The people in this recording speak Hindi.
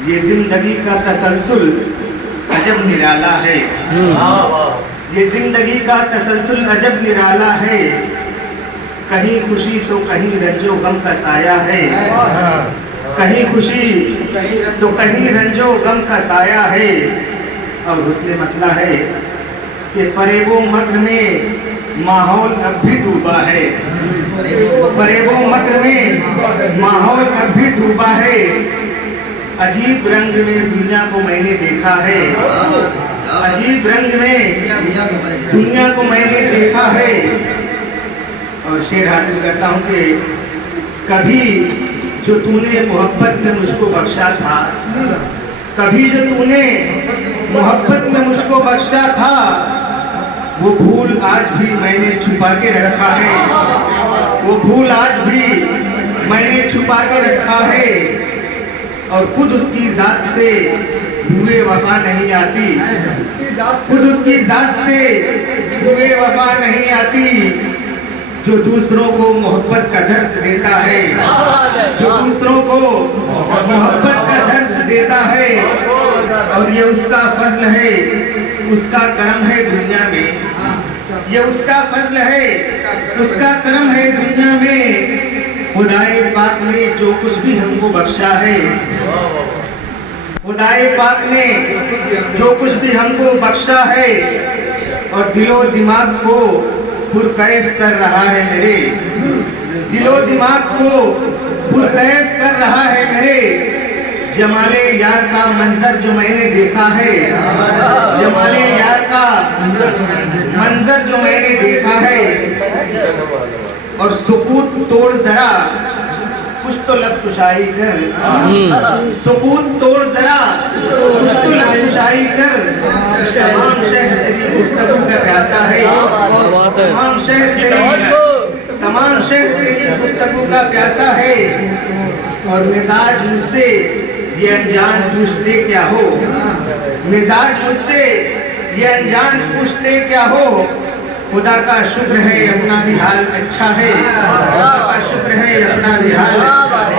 ये जिंदगी का तसलसल अजब निराला है। ये जिंदगी का तसलसल अजब निराला है। कहीं खुशी तो कहीं रंजो गम का साया है। कहीं खुशी तो कहीं रंजो गम का साया है। और हुस्न मतला है कि फरेबो मक्र में माहौल अब भी डूबा है। फरेबो मक्र में माहौल अब भी डूबा है। अजीब रंग में दुनिया को मैंने देखा है। अजीब रंग में दुनिया को मैंने देखा है। और शेर हासिल करता हूँ कि कभी जो तूने मोहब्बत में मुझको बख्शा था, कभी जो तूने मोहब्बत में मुझको बख्शा था, वो भूल आज भी मैंने छुपा के रखा है। वो भूल आज भी मैंने छुपा के रखा है। और खुद उसकी जात से हुए वफा नहीं आती। खुद उसकी जात से हुए वफा नहीं आती। जो दूसरों को मोहब्बत का दर्स देता है, जो दूसरों को मोहब्बत का दर्स देता है, और ये उसका फजल है, उसका करम है दुनिया में। ये उसका फजल है, उसका करम है दुनिया में। खुदाए पाक ने जो कुछ भी हमको बख्शा है, खुदाए पाक ने जो कुछ भी हमको बख्शा है, और दिलो दिमाग को पुरकैफ कर रहा है मेरे। दिलो दिमाग को पुरकैफ कर रहा है मेरे। जमाले यार का मंजर जो मैंने देखा है, जमाले यार का मंजर जो मैंने देखा है। और सुकूत तोड़ जरा कुछ तो लब कुशाई कर। सुकूत तोड़ जरा कुछ तो लब कुशाई कर। तमाम शहर तेरी गुफ्तगू का प्यासा है। तमाम शहर तेरी गुफ्तगू का प्यासा है। और मिजाज मुझसे ये अनजान पूछते क्या हो। मिजाज मुझसे ये अनजान पूछते क्या हो। खुदा का शुक्र है अपना भी हाल अच्छा है। खुदा का शुक्र है अपना भी हाल अच्छा है।